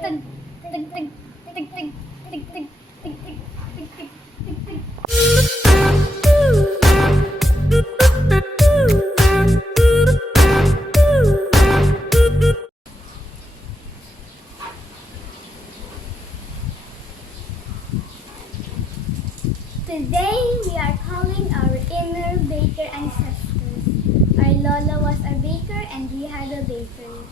Today we are calling our inner baker ancestors. Our Lola was a baker and we had a bakery.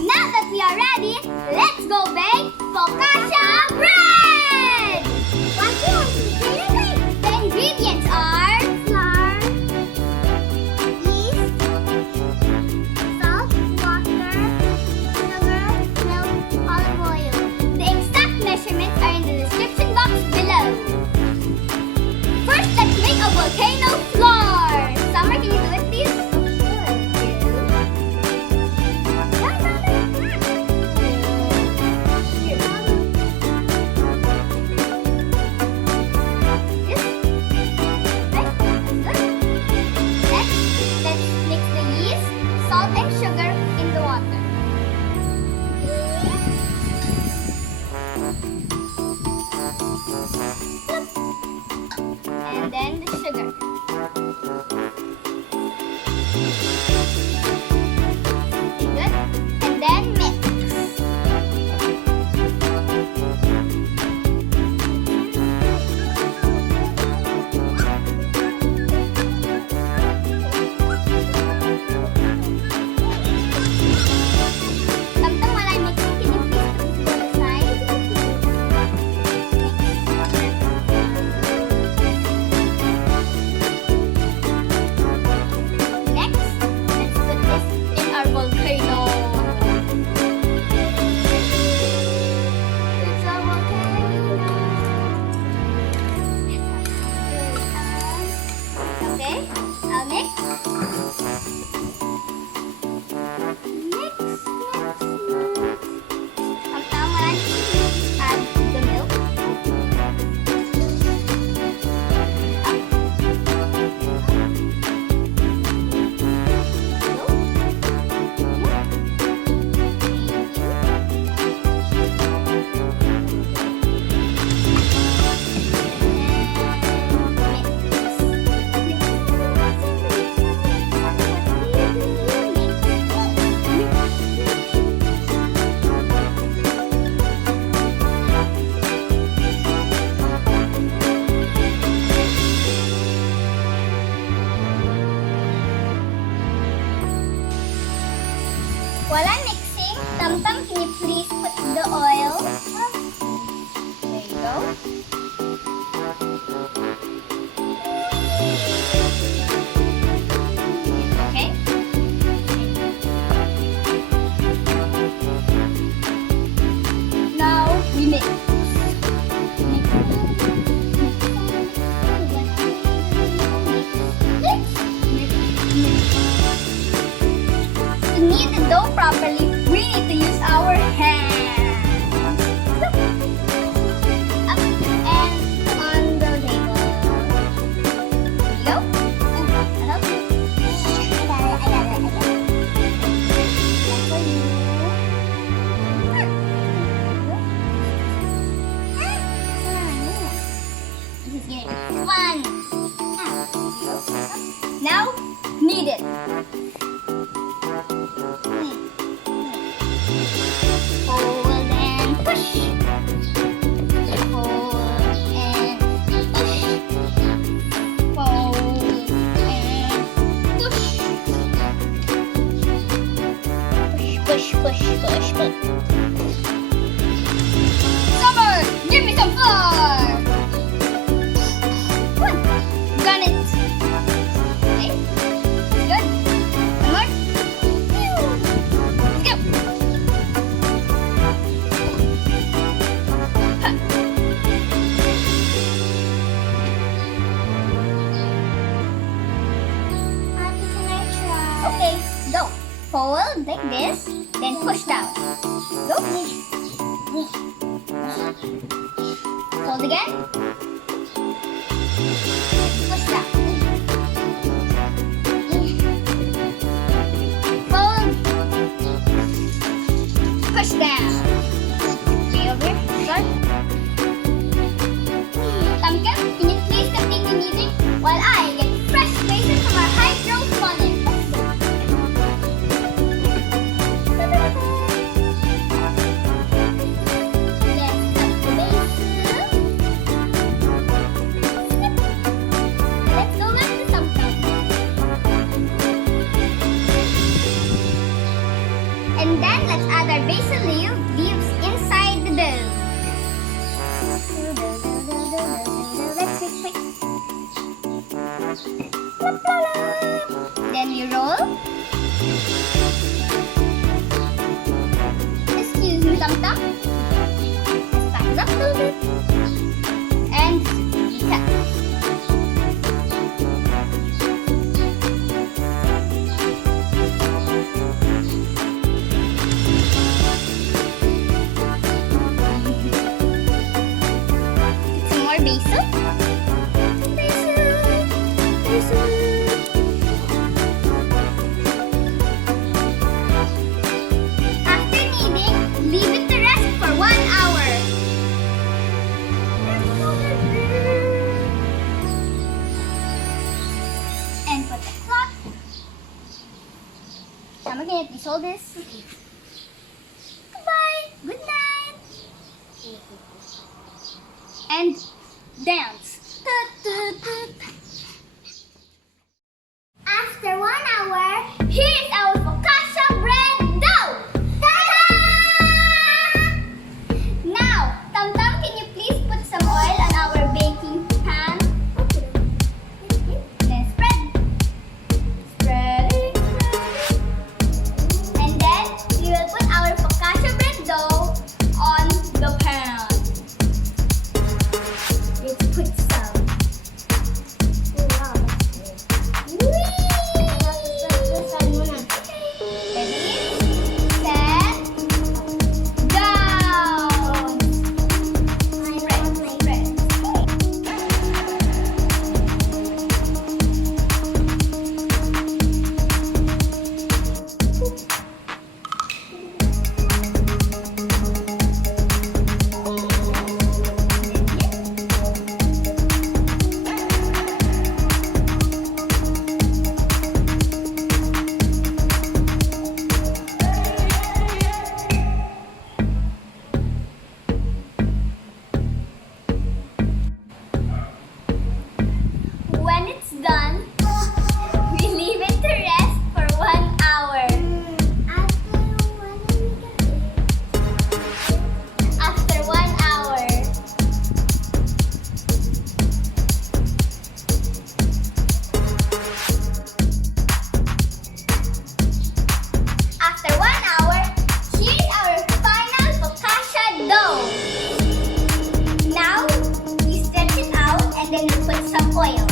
Now that we are ready, let's go bake focaccia bread! The ingredients are flour, yeast, salt, water, sugar, milk, olive oil. The exact measurements are in the description box below. First, let's make a volcano floor. Summer, can you do it, please? And then the sugar. Good. And then mix. Sometimes while I'm mixing, can you please put this on the side? While I'm mixing, Tam-Tam, can you please put the oil? There you go. Okay. Now we mix. To knead the dough properly, we need to use our hands. Up and on the table. Here you go. I'll help you. I got it. That's for you. This is getting fun. Now, knead it. Fold and push. Fold and push. Fold and push. Push. Summer, give me some flour. Got it. Okay. Good. One more. Let's go. Okay, go. Fold like this, then push down. Go. Fold again. After kneading, leave it to rest for 1 hour. And put the cloth. I'm gonna dissolve this. Goodbye. Good night. And dance. After 1 hour, here's our focaccia bread dough. Ta-da! Now, Tam Tam, can you please put some oil on our baking pan? Then spread. Spreading. And then we will put our focaccia bread dough on the pan. Let's put some. When it's done, we leave it to rest for 1 hour. After 1 hour. After 1 hour, here's our final focaccia dough. Now, we stretch it out and then we put some oil.